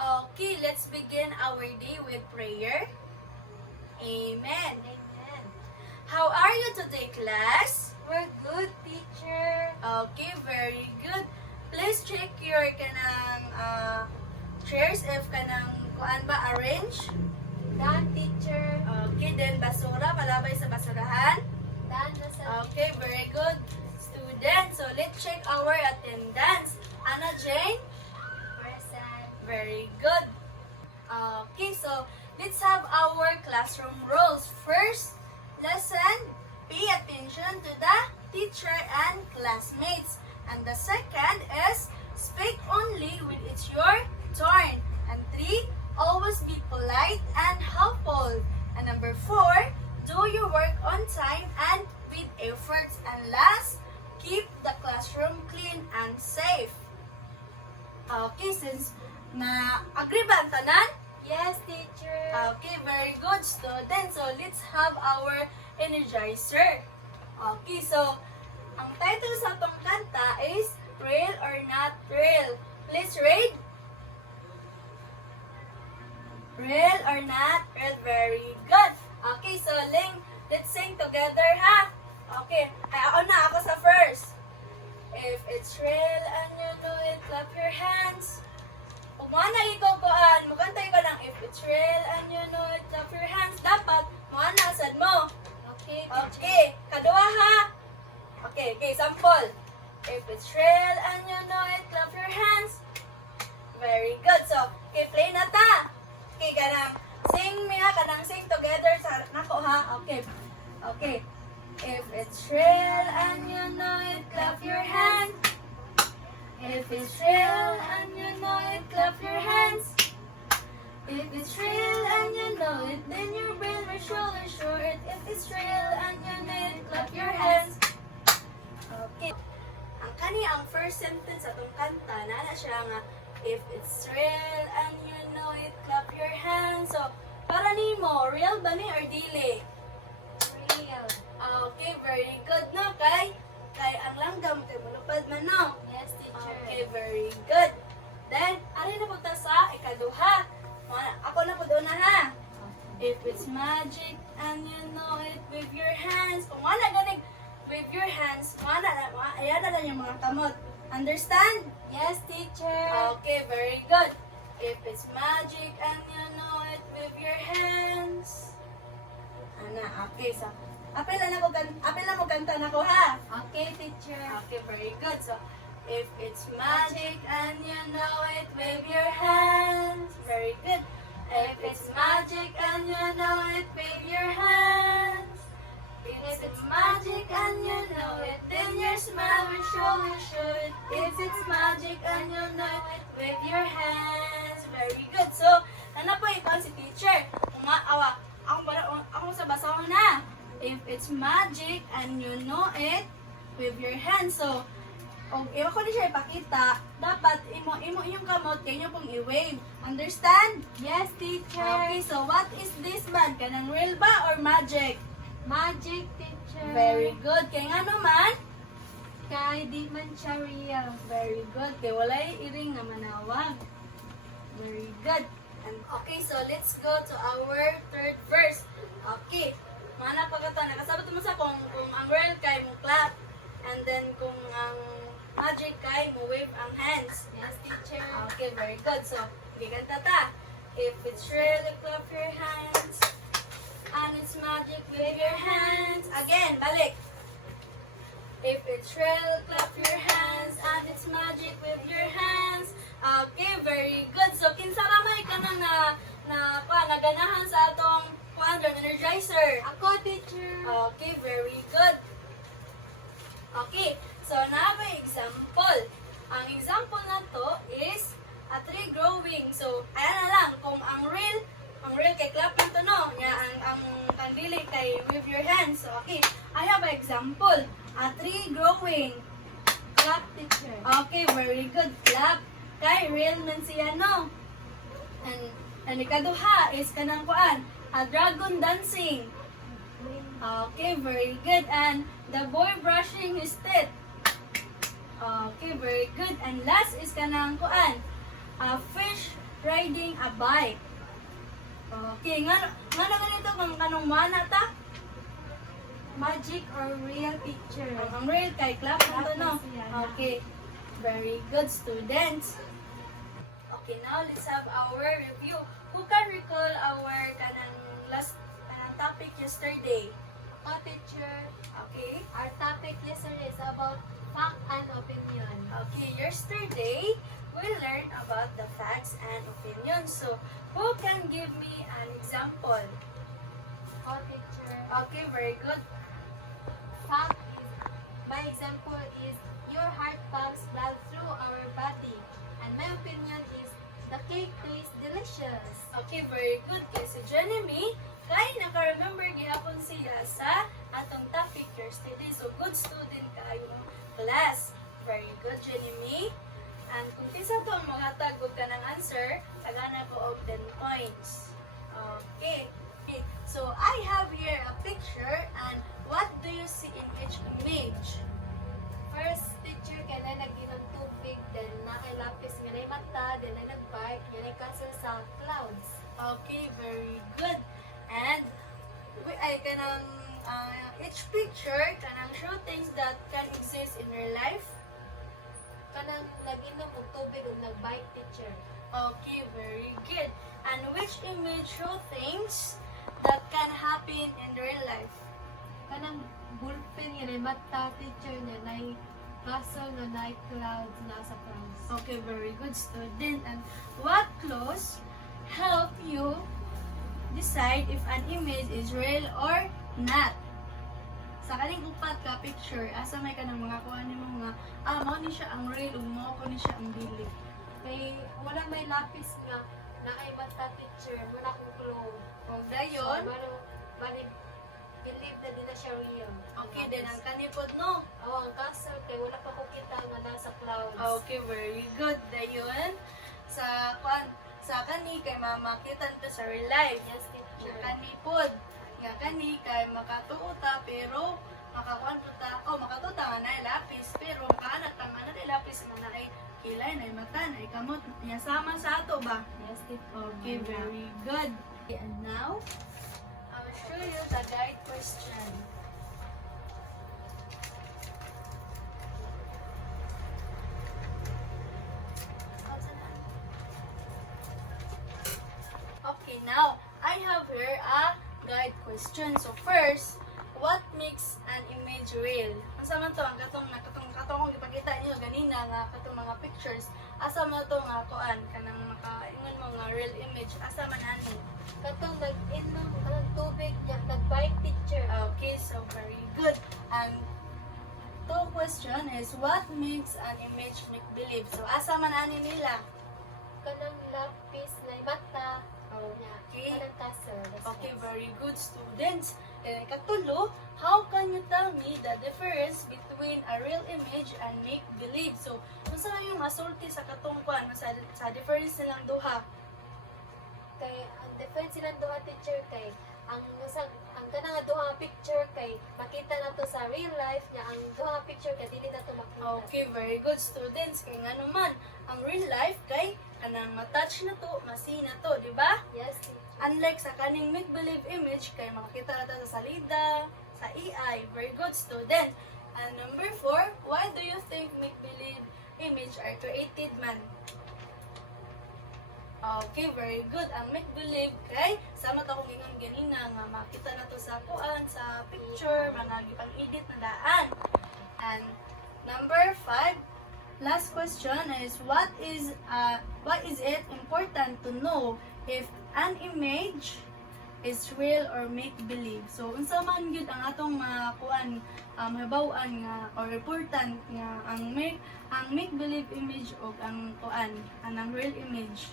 Okay, let's begin our day with prayer. Amen. Amen. How are you today, class? We're good, teacher. Okay, very good. Please check your chairs if kanang kuan ba arrange. Done, teacher. Okay, then basura palabay sa basurahan. Done na sa Okay, very good. Students, so let's check our attendance. Anna Jane? present. Very good. Okay, so let's have our classroom roles. First lesson, pay attention to the teacher and classmates. And the second is speak only when it's your turn. And 3, always be polite and helpful. And number 4, do your work on time and with efforts. And last, keep the classroom clean and safe. Okay, since agree ba ang tanan? Yes, teacher. Okay, very good, student. So, let's have our energizer. Okay, so, ang title sa itong kanta is Real or Not Real. Please read. Real or Not Real. Very good. Okay, so, let's sing together, ha? Okay, ako sa first. If it's real and you know it, clap your hands. Kung mga ikaw koan, magkanta ka ng if it's real and you know it, clap your hands. Dapat, mga nasad mo. Okay, teacher. Okay, kadua ha. Okay, sample. If it's real and you know it, clap your hands. Very good. So, okay, play na ta. Okay, sing sing together sa nako ha. Okay. Okay. If it's real and you know it, clap your hands. If it's real and you know it, clap your hands. If it's real and you know it, then your brain will surely show it. If it's real and you know it, clap your hands. Okay. Ang first sentence sa itong kanta, nana siya nga, if it's real and you know it, clap your hands. So, para nimo, real ba ni or dili? Real. Okay, very good no, kay ang langgam kay mulupad man no. Yes, teacher. Okay, very good. Then, ari na punta sa ikaduha. Ako na po doon na ha. If it's magic and you know it with your hands. Kung wala ganig with your hands, ayan na lang yung mga kamot. Understand? Yes, teacher. Okay, very good. If it's magic and you know it with your hands. Okay, so apel na mo kanta na ko ha. Okay, teacher. Okay, very good. So, if it's magic and you know it, wave your hands. Very good. If it's magic and you know it, wave your hands. If it's magic and you know it, then your smile will surely show it. If it's magic and you know it, wave your hands. Very good. So, ano po ikaw si teacher? Ako sa basahon na. If it's magic and you know it, with your hands. So, iwan ko na siya ipakita, dapat imo yung kamot kayo pong i-wave. Understand? Yes, teacher. Okay, so what is this man? Kanang real ba or magic? Magic, teacher. Very good. Kaya nga naman? Kay di man siya real. Very good. Kaya walay iring nga manawag. Very good. And okay, so let's go to our third verse. Okay. Mana pagkata, nakasabot mo sa kung ang real kay mo clap. And then kung ang magic kay mo wave ang hands. Yes, teacher. Okay, very good. So, giganta ta. If it's real, clap your hands. And it's magic, wave your hands. Again, balik. If it's real, clap your hands. And it's magic, wave your hands. Okay, very good. So, kinsa ramay ka na naganahan sa atong energizer. Ako, teacher. Okay, very good. Okay, so na ba example? Ang example na to is a tree growing. So, ayan na lang, kung ang real kay clap na to no, ang kandili kay with your hands. So, okay, I have an example. A tree growing. Clap, teacher. Okay, very good. Clap. Kay real man siya no. And ikaduha is kanang kuan, a dragon dancing. Okay, very good. And the boy brushing his teeth. Okay, very good. And last is kanang kuan, A fish riding a bike. Okay, nga ganito kung kanong mana ta? Magic or real picture? Ang real kay clap mo to, no? Clap na siya. Okay. Very good, students. Okay, now let's have our review. Who can recall our kanang last topic yesterday? Teacher, Okay. our topic yesterday is about fact and opinion. Okay, yesterday we learned about the facts and opinions. So, who can give me an example? Teacher, Okay, very good. fact is, my example is your heart pumps blood through our body. And my opinion is the cake tastes delicious. Okay, very good. Kay si Jenny, kay naka-remember gihapon siya sa atong topic yesterday. So, good student kayo class. Very good, Jenny. And kung kisa to ang maghatag og ka ng answer, tagana ko og 10 points. Okay. Okay. So, I have here a picture and what do you see in each image? First teacher, kaya na nag-inom tubig, then nakilapis nga na mata, then na nag-bike, nga na castle sa clouds. Okay, very good. And I kanang each picture kanang show things that can exist in your life. Kanang nag-inom og tubig ug nag-bike, teacher. Okay, very good. And which image show things that can happen in real life? Kanang bullpen nga na mata, teacher, nga na castle, nga na clouds, nasa clouds. Okay, very good, student. And what clues help you decide if an image is real or not? Sa kaning upat ka picture, asa may ka ng mga kuha ni mo nga, mao ni siya ang real ug mao ko ni siya ang dili. Kay wala may lapis nga na ay mata, teacher, wala kong clue. Kung dayon, Bali, believe na di na siya real. okay din ang kanipod no. Oo, ang castle, kay wala pa ko kita nga nasa clouds. Okay, very good. Dayon, sa kani kay mamakitan to sa real life. Yes, Nga teacher. kanipod. Nga kani kay makatuota pero makakuan to ta. Makatuota nga na lapis pero makaanat ang nga na lapis nga na ay kilay na mata na kamot. Nya sama sa ato ba? Yes, teacher. Okay, very good. Okay, and now I will show you the guide question. Okay, now I have here a guide question. So first, what makes an image real? Asa man to ang katong ipakita niyo ganina nga katong mga pictures. Asa man to nga kuan kanang makaingon mo nga real image. Asa man ani? Katong nag-inom ka ng tubig, yung nag-bike, teacher. Okay, so very good. And the question is what makes an image make believe? So asa man ani nila? Kanang lapis na mata. Okay. Kanang castle. That's Okay, nice. very good, students. And katulo, how can you tell me the difference between a real image and make-believe? So, kung saan yung masulti sa katungkuan, sa difference nilang duha? Kay ang difference silang duha, teacher, kay ang kanang nga duha nga picture kay makita na to sa real life niya, ang duha nga picture kay dili na to makita. Okay, very good, students. Kaya nga naman, ang real life kay kanang matouch na to, masi na to, di ba? Yes, teacher. Unlike sa kaning make-believe image, kay makakita natin sa salida, sa AI. Very good, student. And number 4, why do you think make-believe image are created man? Okay, very good. Ang make-believe kay, sama ta kong ingon ganina nga makita na to sa kuan, sa picture, mga gipang-edit na daan. And number 5, last question is what is it important to know if an image is real or make believe? So unsa man gyud ang atong mga kuan mahibaw-an nga or important nga ang make believe image og ang kuan anang real image.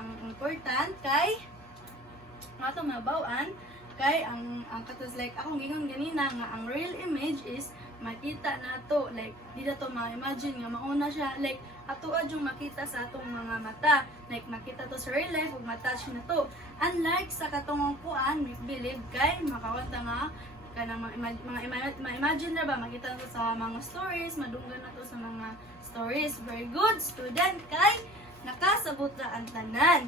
Ang important kay ang atong mahibaw-an kay ang katos like akong gingon ganina nga ang real image is makita nato like di na to ma-imagine nga mauna siya like ato adjong makita sa atong mga mata like makita to sa real life ug ma-touch na to unlike sa katong kuan make believe kay makawanta nga kanang ma-imagine na ba makita to sa mga stories madunggan na to sa mga stories. Very good, student. Kay nakasabot na ang tanan.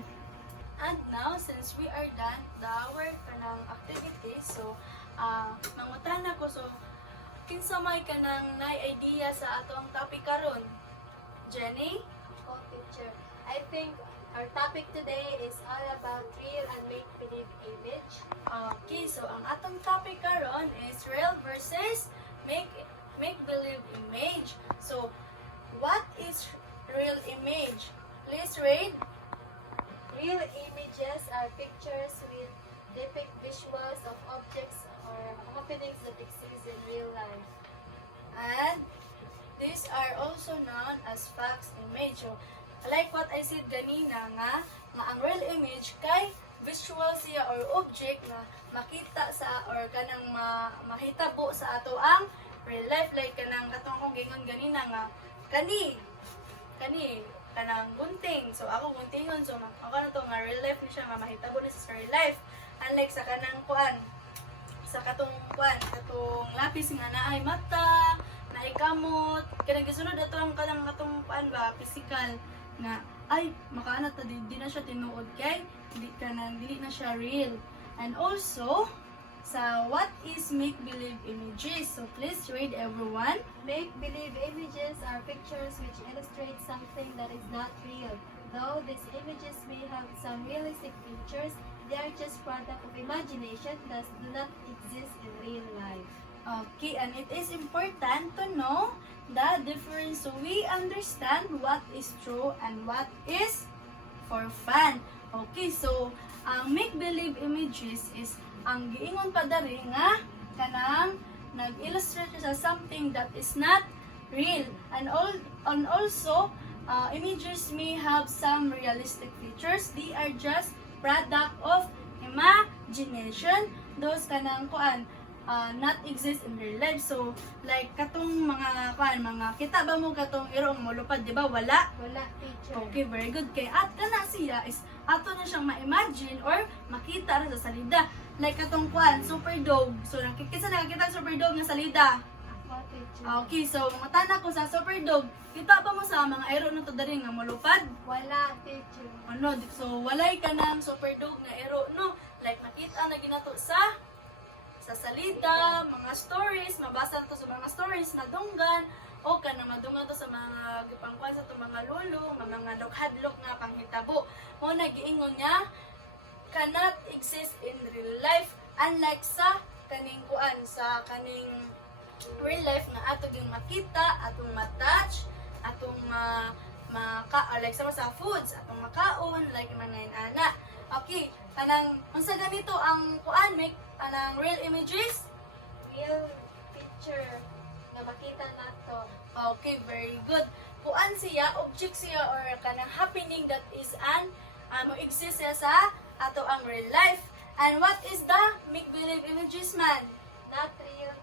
And now, since we are done the our kanang activities, so mangutana ko, so kinsa may kanang nay idea sa atong topic karon? Jenny? Oh, teacher. I think our topic today is all about real and make-believe image. Okay, so ang atong topic karon is real versus make-believe image. So, what is real image? Please read. Real images are pictures with depict visuals of objects or happenings that exist in real life. And these are also known as facts image. So, like what I said ganina nga ang real image kay visual siya or object na makita sa or kanang mahitabo sa ato ang real life, like kanang katong kong gingon ganina nga kani kanang gunting. So ako guntingon, so ako na to nga real life ni siya nga mahitabo na sa real life. Unlike sa kanang kuan, sa katong lapis nga naay mata, naay kamot, kanang gisunod ato ang katong kuan ba physical nga ay makaana ta di na siya tinuod kay dili na siya real. And also sa what is make-believe images? So please read everyone. Make-believe images are pictures which illustrate something that is not real. Though these images may have some realistic features, they are just product of imagination that do not exist in real life. Okay, and it is important to know the difference so we understand what is true and what is for fun. Okay, so ang make-believe images is ang giingon pa dari nga kanang nag-illustrate sa something that is not real, and also images may have some realistic features. They are just product of imagination. Those kanang kuan not exist in real life. So like katong mga kuan, mga kita ba mo katong irong molupad, di ba? Wala. Wala, teacher. Okay, very good. Kay at kana siya is ato na siyang ma-imagine or makita ra sa salida. Like katong kuan, super dog. So nakikita ang super dog nga salida. Ako, teacher. Okay, so matana ko sa super dog. Kita ba mo sa mga aero na to dari nga molupad? Wala, teacher. Ano, so walay ka ng super dog nga aero, no? Like nakita na ginato sa salida, mga stories, mabasa to sa mga stories na dunggan, o kanang madungan to sa mga gipangkuan sa to mga lolo, mga lokhadlok nga panghitabo. Mo nagiingon niya cannot exist in real life, unlike sa kaning kuan, sa kaning real life nga ato gyud makita, atong matouch, atong like sa foods, atong makaon, like mga ana. Okay, kanang unsa ganito ang kuan, make anang real images? Real picture na makita nato. Okay, very good. Kuan siya, object siya or kanang happening that is mo exist siya sa ato ang real life. And what is the make-believe images man? Not real,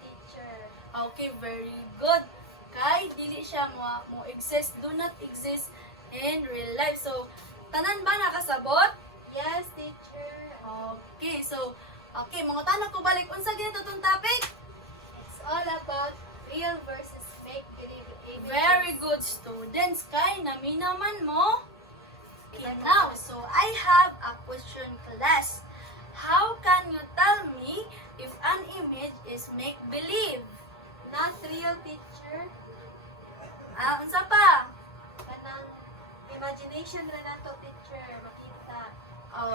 teacher. Okay, very good. Kay dili siya mo exist, do not exist in real life. So tanan ba nakasabot? Yes, teacher. Okay, so mga tanong ko balik unsa ginito tong topic? It's all about real versus make-believe images. Very good, students. Kay naminaman mo. Okay, now, so I have a question, class. How can you tell me if an image is make-believe? Not real, teacher. Unsa pa? Kanang imagination ra nato, teacher, makita.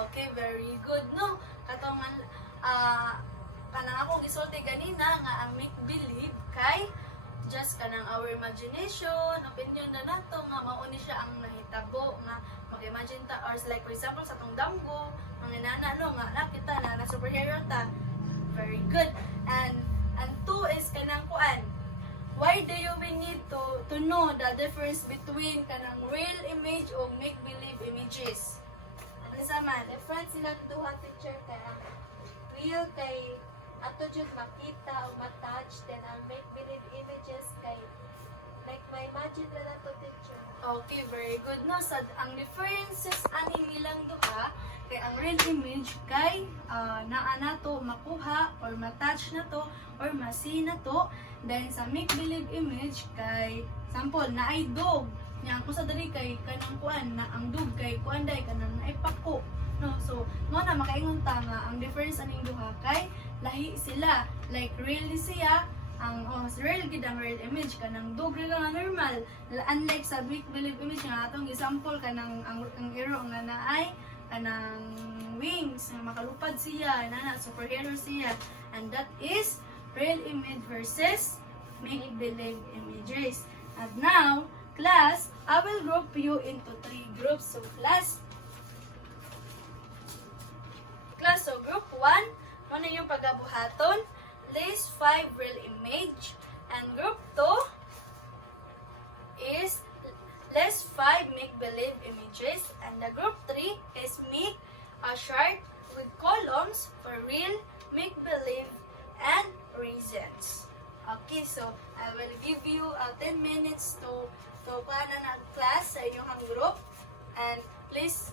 Okay, very good, no? Katong kanang ako gisulti ganina nga ang make-believe kay just kanang our imagination, opinion na nato nga mao ni siya ang nahitabo nga mag-imagine ta, or like for example sa tong damgo, mga nana no nga nakita na superhero ta. Very good. And two is kanang kuan. Why do you need to know the difference between kanang real image o make-believe images? Ano sa man? Different silang duha, teacher, kay ang real kay ato jud makita o matouch, then ang make-believe images kay like ma-imagine ra nato, teacher. Okay, very good. No, sad ang differences ani nilang duha kay ang real image kay naa nato makuha or matouch na to or ma-see na to. Then sa make believe image kay sample na ay dog. Nya ang usa diri kay kanang kuan na ang dug kay kuan day kanang naipako. No, so mo na makaingon ta nga ang difference aning duha kay lahi sila. Like real ni siya ang real gid ang real image kanang dug ra nga normal. Unlike sa make believe image nga atong example kanang ang hero nga naay kanang wings na makalupad siya na superhero siya, and that is real image versus make believe images. And now class, I will group you into 3 groups. So class, so group 1, muna yung pagabuhaton, list 5 real image. And group 2 is list 5 make-believe images. And the group 3 is make a chart with columns for real, make-believe, and reasons. Okay, so I will give you 10 minutes to paano na class sa inyong group. And please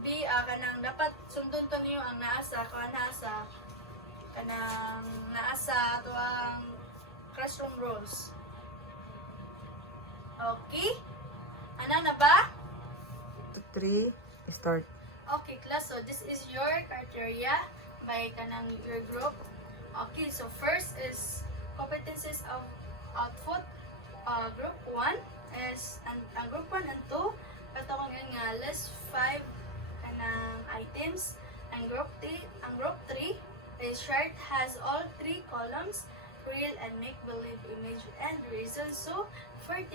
be kanang dapat sundon to niyo ang naasa to ang classroom rules. Okay? Ano na ba? 3, start. Okay, class. So this is your criteria by kanang your group. Okay, so first is competencies of output. Group 1 is ang group 1 and 2 katong nga list 5 kanang items. Ang group 3 is chart has all 3 columns, real and make believe image and reason, so 40%.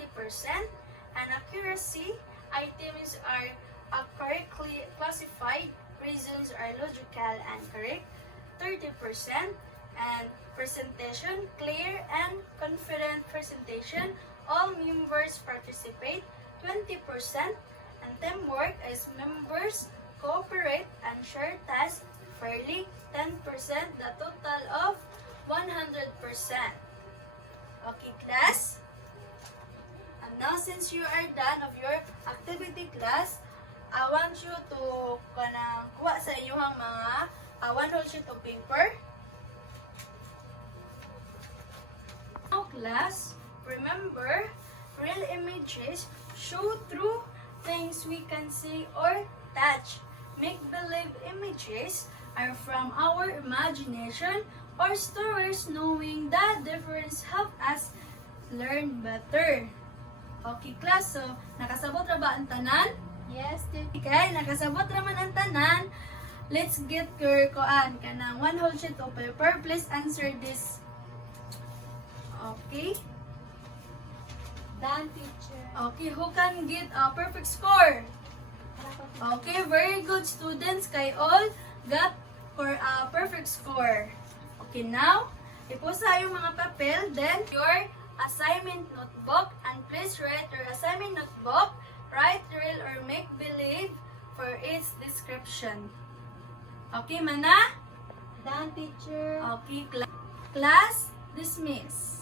And accuracy, items are correctly classified, reasons are logical and correct, 30%. And presentation, clear and confident presentation, all members participate, 20%. And teamwork is members cooperate and share tasks fairly, 10%, the total of 100%. Okay, class? And now since you are done of your activity class, I want you to kuha sa inyong mga 1 whole sheet of paper. Now class, remember, real images show through things we can see or touch. Make-believe images are from our imagination or stories, knowing the difference help us learn better. Okay class, so nakasabot ra ba ang tanan? Yes, teacher. Okay, nakasabot naman ang tanan. Let's get your kanang 1 whole sheet of paper. Please answer this. Okay. Done, teacher. Okay, who can get a perfect score? Okay, very good students. Kay all got for a perfect score. Okay, now, ipusa yung mga papel, then your assignment notebook, and please write your assignment notebook, write real or make-believe for its description. Okay, mana? Done, teacher. Okay, class dismiss.